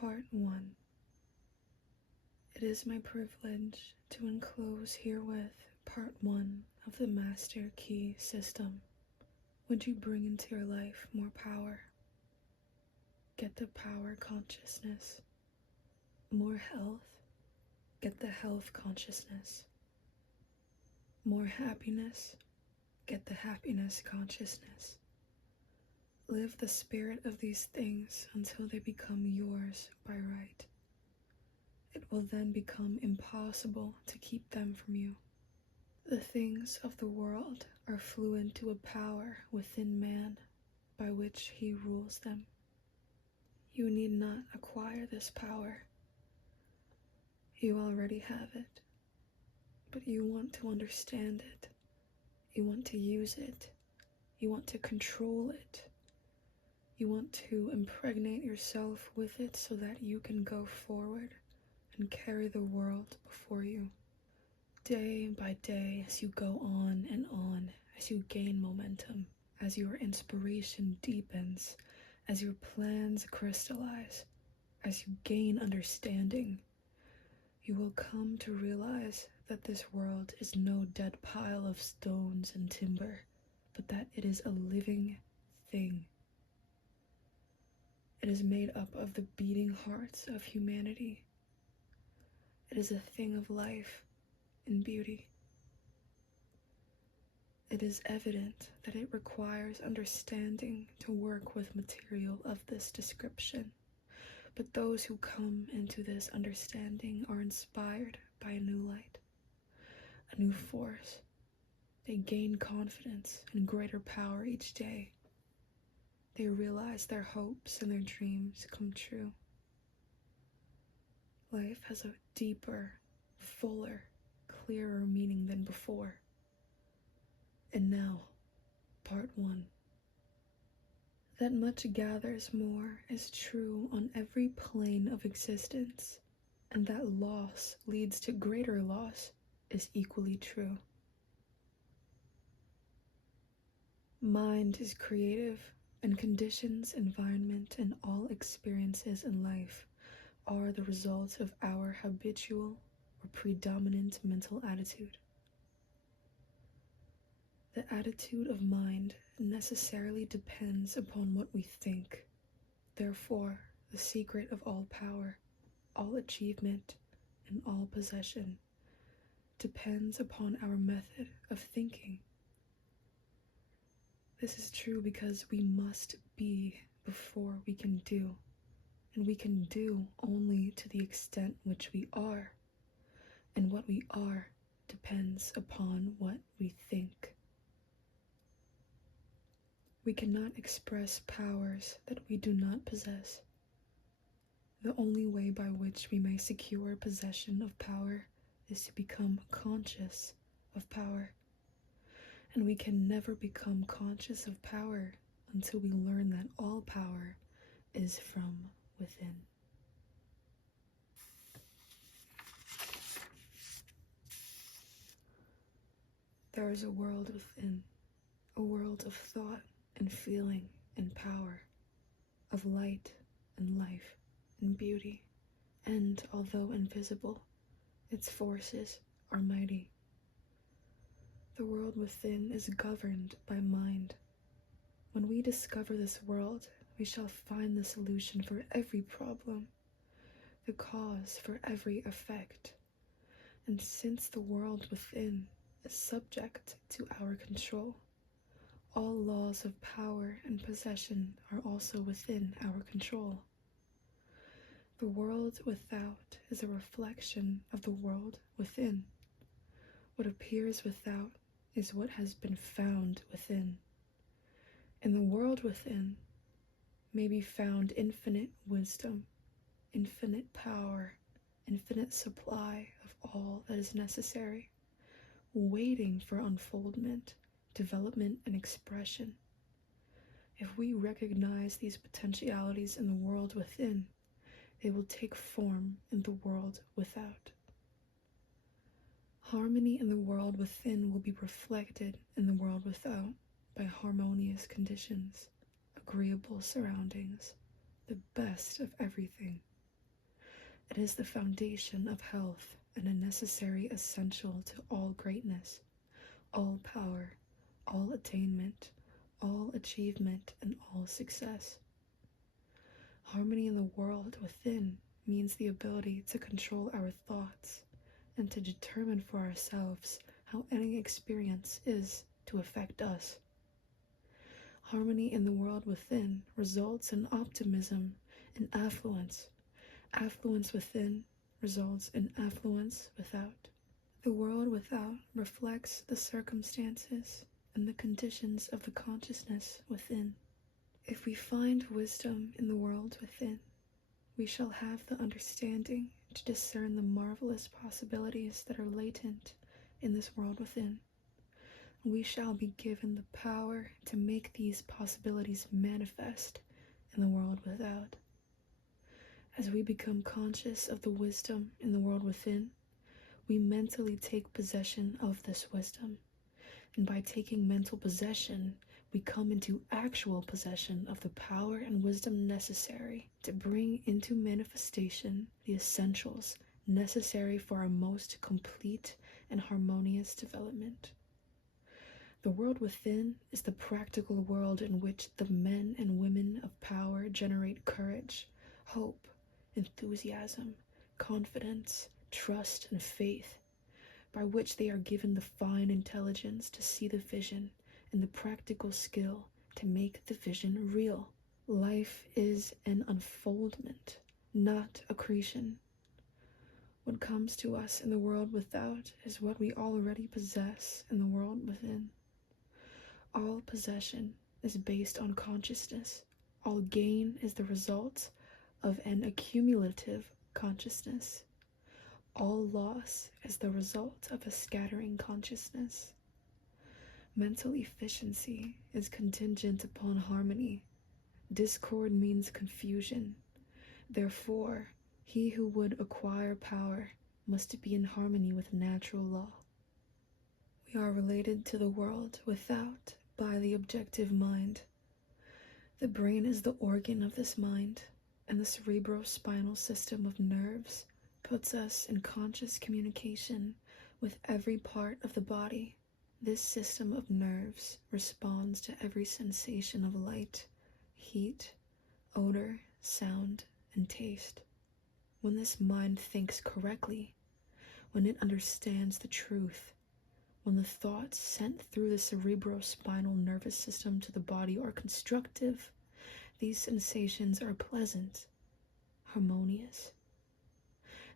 Part 1. It is my privilege to enclose herewith Part 1 of the Master Key System. Would you bring into your life more power? Get the power consciousness. More health? Get the health consciousness. More happiness? Get the happiness consciousness. Live the spirit of these things until they become yours by right. It will then become impossible to keep them from you. The things of the world are fluent to a power within man by which he rules them. You need not acquire this power. You already have it, but you want to understand it. You want to use it. You want to control it. You want to impregnate yourself with it so that you can go forward and carry the world before you. Day by day, as you go on, as you gain momentum, as your inspiration deepens, as your plans crystallize, as you gain understanding, you will come to realize that this world is no dead pile of stones and timber, but that it is a living thing. It is made up of the beating hearts of humanity. It is a thing of life and beauty. It is evident that it requires understanding to work with material of this description, but those who come into this understanding are inspired by a new light, a new force. They gain confidence and greater power each day. They realize their hopes and their dreams come true. Life has a deeper, fuller, clearer meaning than before. And now, Part 1. That much gathers more is true on every plane of existence, and that loss leads to greater loss is equally true. Mind is creative, and conditions, environment, and all experiences in life are the results of our habitual or predominant mental attitude. The attitude of mind necessarily depends upon what we think. Therefore, the secret of all power, all achievement, and all possession depends upon our method of thinking. This is true because we must be before we can do, and we can do only to the extent which we are, and what we are depends upon what we think. We cannot express powers that we do not possess. The only way by which we may secure possession of power is to become conscious of power. And we can never become conscious of power until we learn that all power is from within. There is a world within, a world of thought and feeling and power, of light and life and beauty, and although invisible, its forces are mighty. The world within is governed by mind. When we discover this world, we shall find the solution for every problem, the cause for every effect. And since the world within is subject to our control, all laws of power and possession are also within our control. The world without is a reflection of the world within. What appears without is what has been found within. In the world within may be found infinite wisdom, infinite power, infinite supply of all that is necessary, waiting for unfoldment, development, and expression. If we recognize these potentialities in the world within, they will take form in the world without. Harmony in the world within will be reflected in the world without by harmonious conditions, agreeable surroundings, the best of everything. It is the foundation of health and a necessary essential to all greatness, all power, all attainment, all achievement, and all success. Harmony in the world within means the ability to control our thoughts and to determine for ourselves how any experience is to affect us. Harmony in the world within results in optimism and affluence. Affluence within results in affluence without. The world without reflects the circumstances and the conditions of the consciousness within. If we find wisdom in the world within, we shall have the understanding to discern the marvelous possibilities that are latent in this world within. We shall be given the power to make these possibilities manifest in the world without. As we become conscious of the wisdom in the world within, we mentally take possession of this wisdom. And by taking mental possession, we come into actual possession of the power and wisdom necessary to bring into manifestation the essentials necessary for our most complete and harmonious development. The world within is the practical world in which the men and women of power generate courage, hope, enthusiasm, confidence, trust, and faith, by which they are given the fine intelligence to see the vision and the practical skill to make the vision real. Life is an unfoldment, not accretion. What comes to us in the world without is what we already possess in the world within. All possession is based on consciousness. All gain is the result of an accumulative consciousness. All loss is the result of a scattering consciousness. Mental efficiency is contingent upon harmony. Discord means confusion. Therefore, he who would acquire power must be in harmony with natural law. We are related to the world without by the objective mind. The brain is the organ of this mind, and the cerebrospinal system of nerves puts us in conscious communication with every part of the body. This system of nerves responds to every sensation of light, heat, odor, sound, and taste. When this mind thinks correctly, when it understands the truth, when the thoughts sent through the cerebrospinal nervous system to the body are constructive, these sensations are pleasant, harmonious.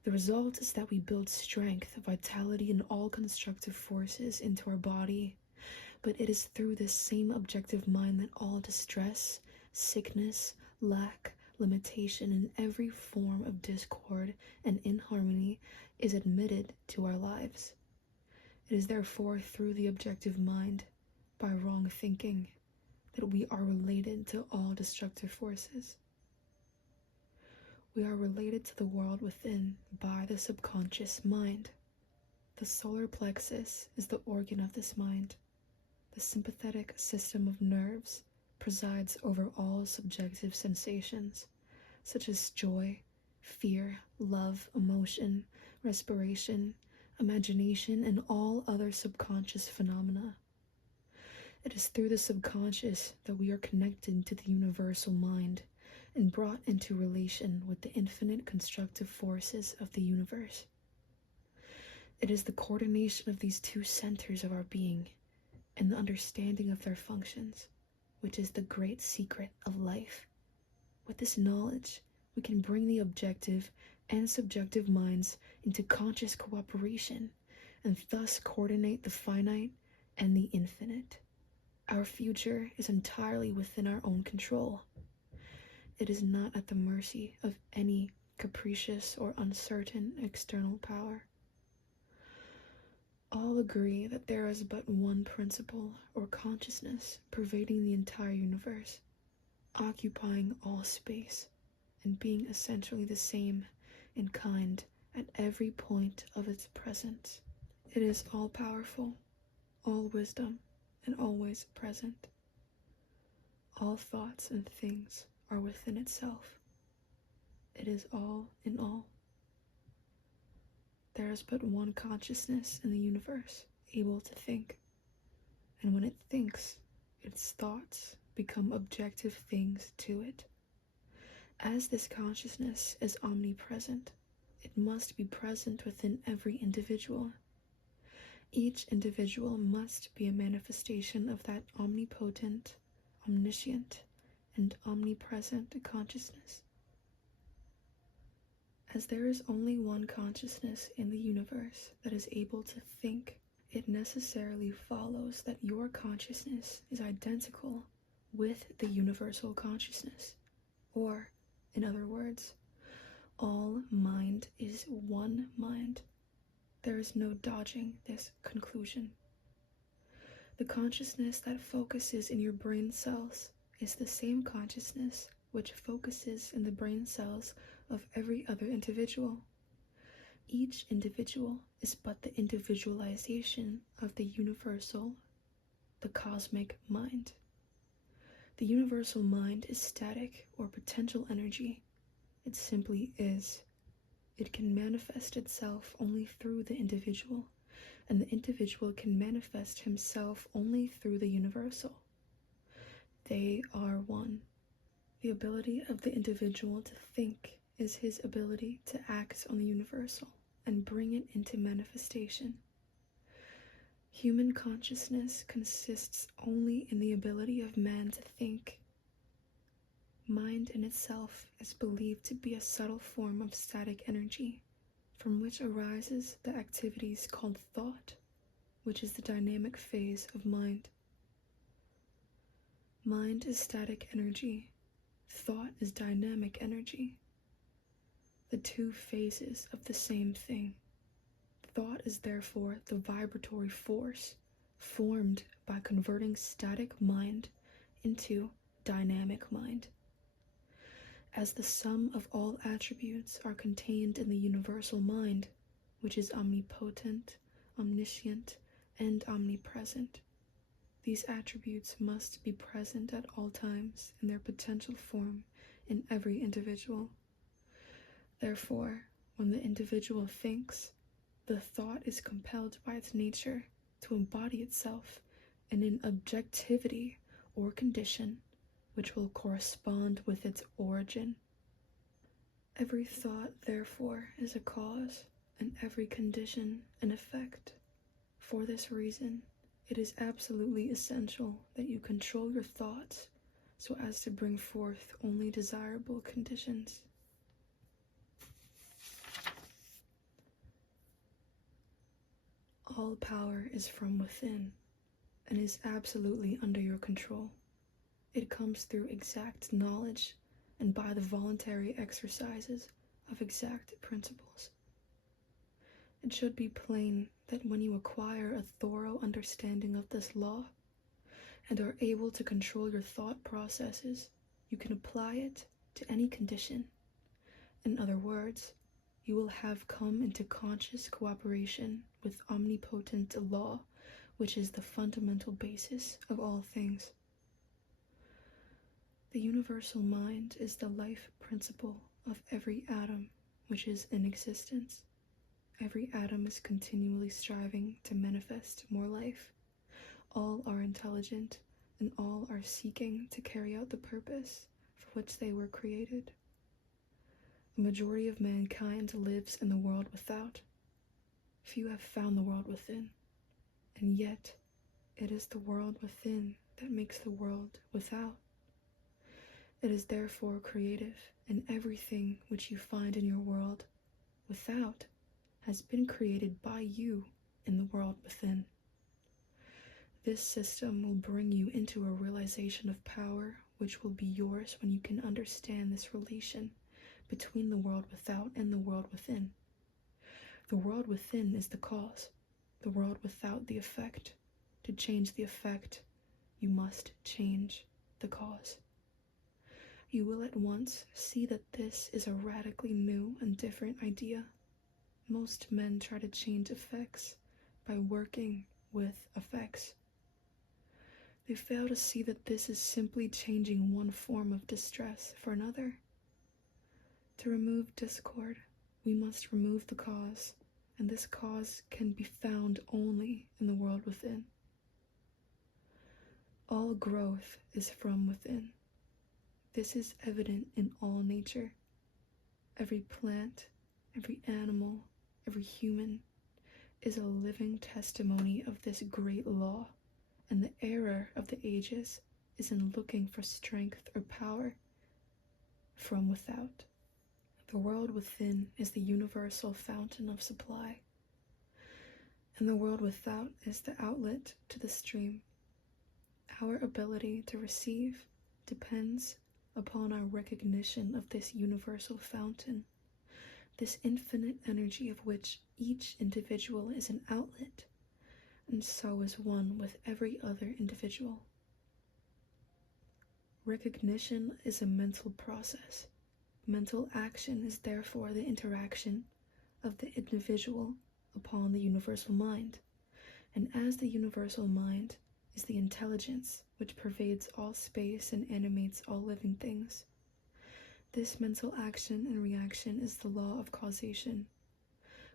The result is that we build strength, vitality, and all constructive forces into our body, but it is through this same objective mind that all distress, sickness, lack, limitation, and every form of discord and inharmony is admitted to our lives. It is therefore through the objective mind, by wrong thinking, that we are related to all destructive forces. We are related to the world within by the subconscious mind. The solar plexus is the organ of this mind. The sympathetic system of nerves presides over all subjective sensations, such as joy, fear, love, emotion, respiration, imagination, and all other subconscious phenomena. It is through the subconscious that we are connected to the universal mind and brought into relation with the infinite constructive forces of the universe. It is the coordination of these two centers of our being and the understanding of their functions, which is the great secret of life. With this knowledge, we can bring the objective and subjective minds into conscious cooperation and thus coordinate the finite and the infinite. Our future is entirely within our own control. It is not at the mercy of any capricious or uncertain external power. All agree that there is but one principle or consciousness pervading the entire universe, occupying all space, and being essentially the same in kind at every point of its presence. It is all-powerful, all wisdom, and always present. All thoughts and things are within itself. It is all in all. there is but one consciousness in the universe able to think. And when it thinks, its thoughts become objective things to it. As this consciousness is omnipresent, it must be present within every individual. Each individual must be a manifestation of that omnipotent, omniscient, and omnipresent consciousness. As there is only one consciousness in the universe that is able to think, it necessarily follows that your consciousness is identical with the universal consciousness. Or, in other words, all mind is one mind. There is no dodging this conclusion. The consciousness that focuses in your brain cells is the same consciousness which focuses in the brain cells of every other individual. Each individual is but the individualization of the universal, the cosmic mind. The universal mind is static or potential energy. It simply is. It can manifest itself only through the individual, and the individual can manifest himself only through the universal. They are one. The ability of the individual to think is his ability to act on the universal and bring it into manifestation. Human consciousness consists only in the ability of man to think. Mind in itself is believed to be a subtle form of static energy, from which arises the activities called thought, which is the dynamic phase of mind. Mind is static energy. Thought is dynamic energy. The two phases of the same thing. Thought is therefore the vibratory force formed by converting static mind into dynamic mind. As the sum of all attributes are contained in the universal mind, which is omnipotent, omniscient, and omnipresent, these attributes must be present at all times in their potential form in every individual. Therefore, when the individual thinks, the thought is compelled by its nature to embody itself in an objectivity or condition which will correspond with its origin. Every thought, therefore, is a cause, and every condition an effect. For this reason, it is absolutely essential that you control your thoughts so as to bring forth only desirable conditions. All power is from within and is absolutely under your control. It comes through exact knowledge and by the voluntary exercises of exact principles. It should be plain that when you acquire a thorough understanding of this law and are able to control your thought processes, you can apply it to any condition. In other words, you will have come into conscious cooperation with omnipotent law, which is the fundamental basis of all things. The universal mind is the life principle of every atom which is in existence. Every atom is continually striving to manifest more life. All are intelligent, and all are seeking to carry out the purpose for which they were created. The majority of mankind lives in the world without. Few have found the world within, and yet it is the world within that makes the world without. It is therefore creative, and everything which you find in your world without has been created by you in the world within. This system will bring you into a realization of power which will be yours when you can understand this relation between the world without and the world within. The world within is the cause, the world without the effect. To change the effect, you must change the cause. You will at once see that this is a radically new and different idea. Most men try to change effects by working with effects. They fail to see that this is simply changing one form of distress for another. To remove discord, we must remove the cause, and this cause can be found only in the world within. All growth is from within. This is evident in all nature. Every plant, every animal, every human is a living testimony of this great law, and the error of the ages is in looking for strength or power from without. The world within is the universal fountain of supply, and the world without is the outlet to the stream. Our ability to receive depends upon our recognition of this universal fountain, this infinite energy of which each individual is an outlet, and so is one with every other individual. Recognition is a mental process. Mental action is therefore the interaction of the individual upon the universal mind, and as the universal mind is the intelligence which pervades all space and animates all living things. This mental action and reaction is the law of causation,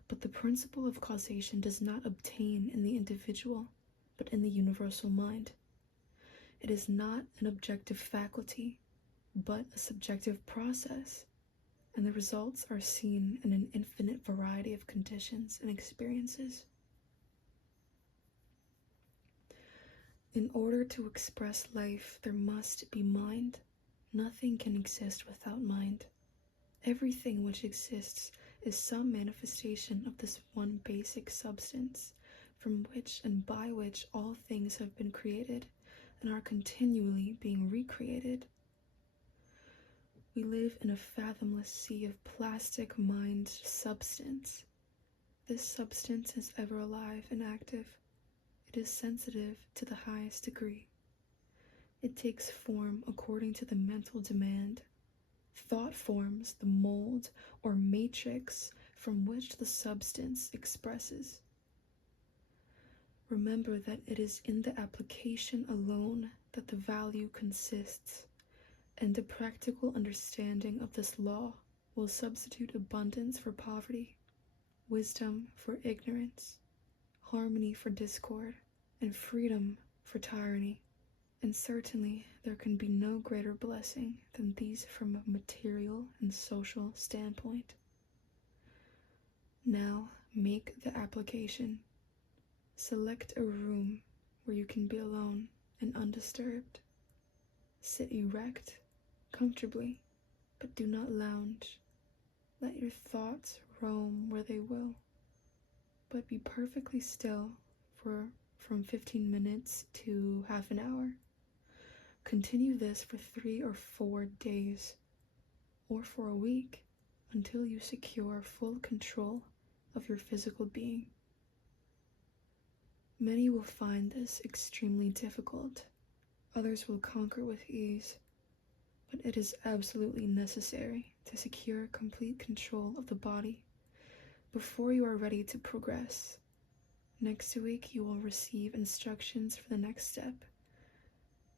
but the principle of causation does not obtain in the individual, but in the universal mind. It is not an objective faculty, but a subjective process, and the results are seen in an infinite variety of conditions and experiences. In order to express life, there must be mind. Nothing can exist without mind. Everything which exists is some manifestation of this one basic substance, from which and by which all things have been created and are continually being recreated. We live in a fathomless sea of plastic mind substance. This substance is ever alive and active. It is sensitive to the highest degree. It takes form according to the mental demand. Thought forms the mold or matrix from which the substance expresses. Remember that it is in the application alone that the value consists, and the practical understanding of this law will substitute abundance for poverty, wisdom for ignorance, harmony for discord, and freedom for tyranny. And certainly there can be no greater blessing than these from a material and social standpoint. Now make the application. Select a room where you can be alone and undisturbed. Sit erect, comfortably, but do not lounge. Let your thoughts roam where they will, but be perfectly still for from 15 minutes to half an hour. Continue this for 3 or 4 days, or for a week, until you secure full control of your physical being. Many will find this extremely difficult. Others will conquer with ease, but it is absolutely necessary to secure complete control of the body before you are ready to progress. Next week, you will receive instructions for the next step.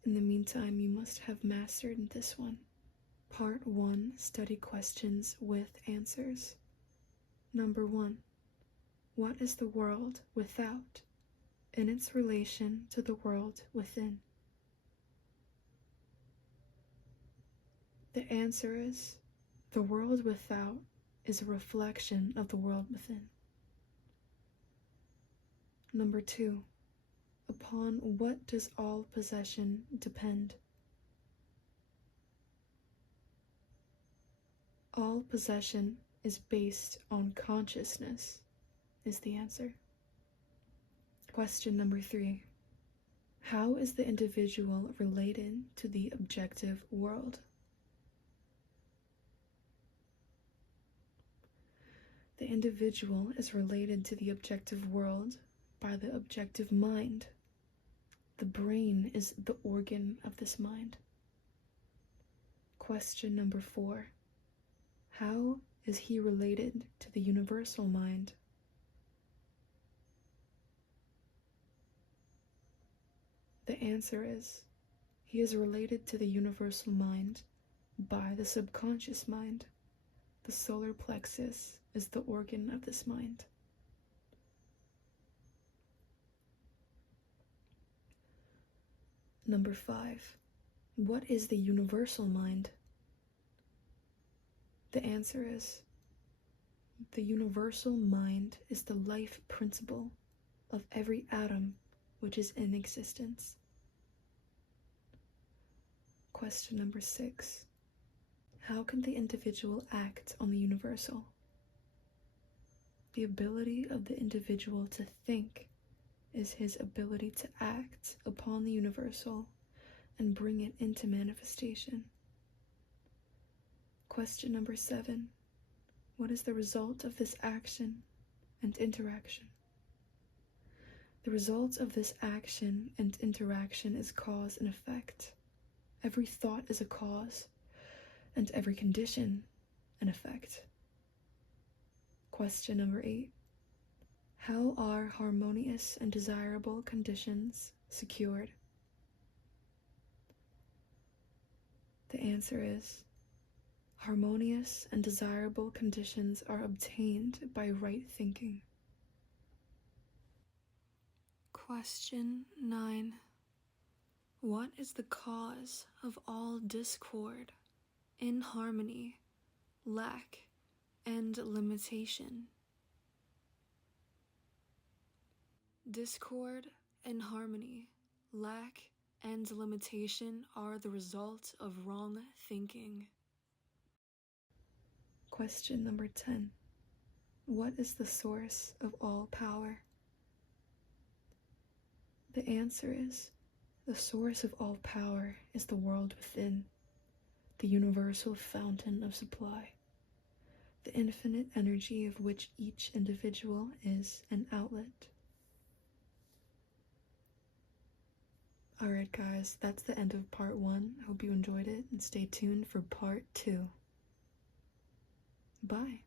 In the meantime, you must have mastered this one. Part 1, study questions with answers. Number 1, what is the world without in its relation to the world within? The answer is, the world without is a reflection of the world within. Number 2, upon what does all possession depend? All possession is based on consciousness, is the answer. Question number 3, how is the individual related to the objective world? The individual is related to the objective world by the objective mind. The brain is the organ of this mind. Question number 4, how is he related to the universal mind? The answer is, he is related to the universal mind by the subconscious mind. The solar plexus is the organ of this mind. Number 5. What is the universal mind? The answer is, the universal mind is the life principle of every atom which is in existence. Question number 6. How can the individual act on the universal? The ability of the individual to think is his ability to act upon the universal and bring it into manifestation. Question number 7. What is the result of this action and interaction? The result of this action and interaction is cause and effect. Every thought is a cause, and every condition an effect. Question number 8. How are harmonious and desirable conditions secured? The answer is, harmonious and desirable conditions are obtained by right thinking. Question 9. What is the cause of all discord, inharmony, lack, and limitation? Discord, inharmony, lack, and limitation are the result of wrong thinking. Question number 10. What is the source of all power? The answer is, the source of all power is the world within, the universal fountain of supply, the infinite energy of which each individual is an outlet. Alright guys, that's the end of part 1. I hope you enjoyed it and stay tuned for part 2. Bye.